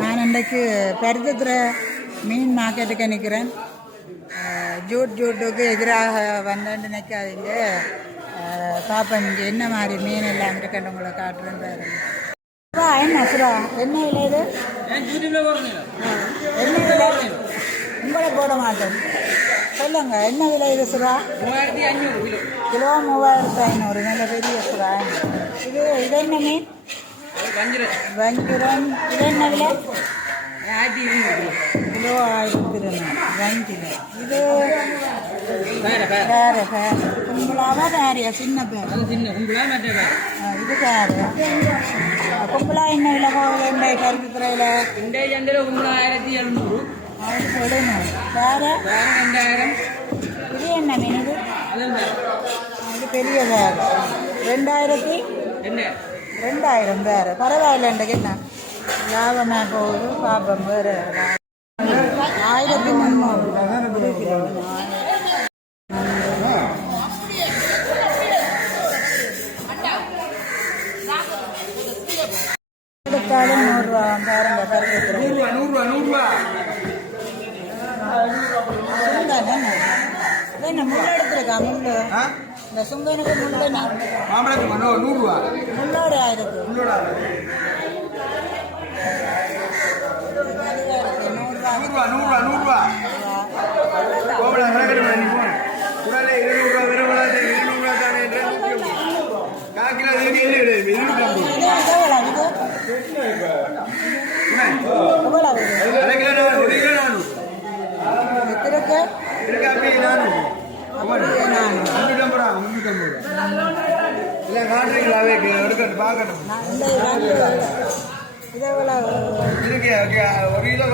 நான் இன்றைக்கு பருத்தத்துறை மீன் மார்க்கெட்டுக்கு நிற்கிறேன். ஜூட் ஜூட்டுக்கு எதிராக வந்தேன்னு நினைக்காதீங்க. இங்கே என்ன மாதிரி மீன் எல்லாம் இருக்குன்னு உங்களை காட்டுறேன் பாருங்க. என்ன சுறா என்ன இது? என்ன விலை? உங்களை போட மாட்டேன். சொல்லுங்க என்ன விலை இது சுறா மூவாயிரத்தி அஞ்சூறு கிலோ கிலோ மூவாயிரத்து ஐநூறு நல்ல பெரிய சுறா. இது இது என்ன மீன்? வஞ்சிரம். இது என்ன விலை? கிலோ ஆயிரத்தி வஞ்சிரம். இது வேற வேற. கும்பலாவா வேறையா? சின்ன பேர் சின்ன கும்பலா இது வேறு. கும்பலா என்ன விலை போகுது? இந்த கருத்துத்துறையில் இன்றைய சந்தையில் ஒன்பதாயிரத்தி எழுநூறு. அது கொடுணும் வேறு? வேற ரெண்டாயிரம். இது என்ன மீன் இது பெரிய வேறு. ரெண்டாயிரத்தி? என்ன? ரெண்டாயிரம் வேறு பரவாயில்லண்டக்கு என்ன லாபமாக போகுது பாபம் வேறு. ஆயிரத்தி முந்நூறு. ஒரு கிலோ எடுத்தாலும் நூறுரூவா பாருங்க கருவேப்பிலை நூறுரூவா நூறுரூவா நூறுரூவா சுங்கன் என்ன என்ன முள் எடுத்துருக்கா முள்ளு? இந்த சுங்கனுக்கு முள்ளு மாம்பழத்துக்கு மனோ நூறுரூவா முள்ளோடு ஆயிருக்கு. உங்களோட நூறுரூவா நூறுரூவா நூறுரூவா நூறுரூவா கோபுரம் விறகு நீ போன உடனே இருநூறுவா விறகுலாது இருநூறுவா தானே என்ற காக்கிலோ இதுக்கு இல்லை இல்லை இருநூற்றம்பது இல்லை காட்டுறீங்களா அவைக்கு எடுக்கட்டும் பார்க்கட்டும் நான் இந்த ரெண்டு இது எவ்வளவு இதுக்கு ஒரு கிலோ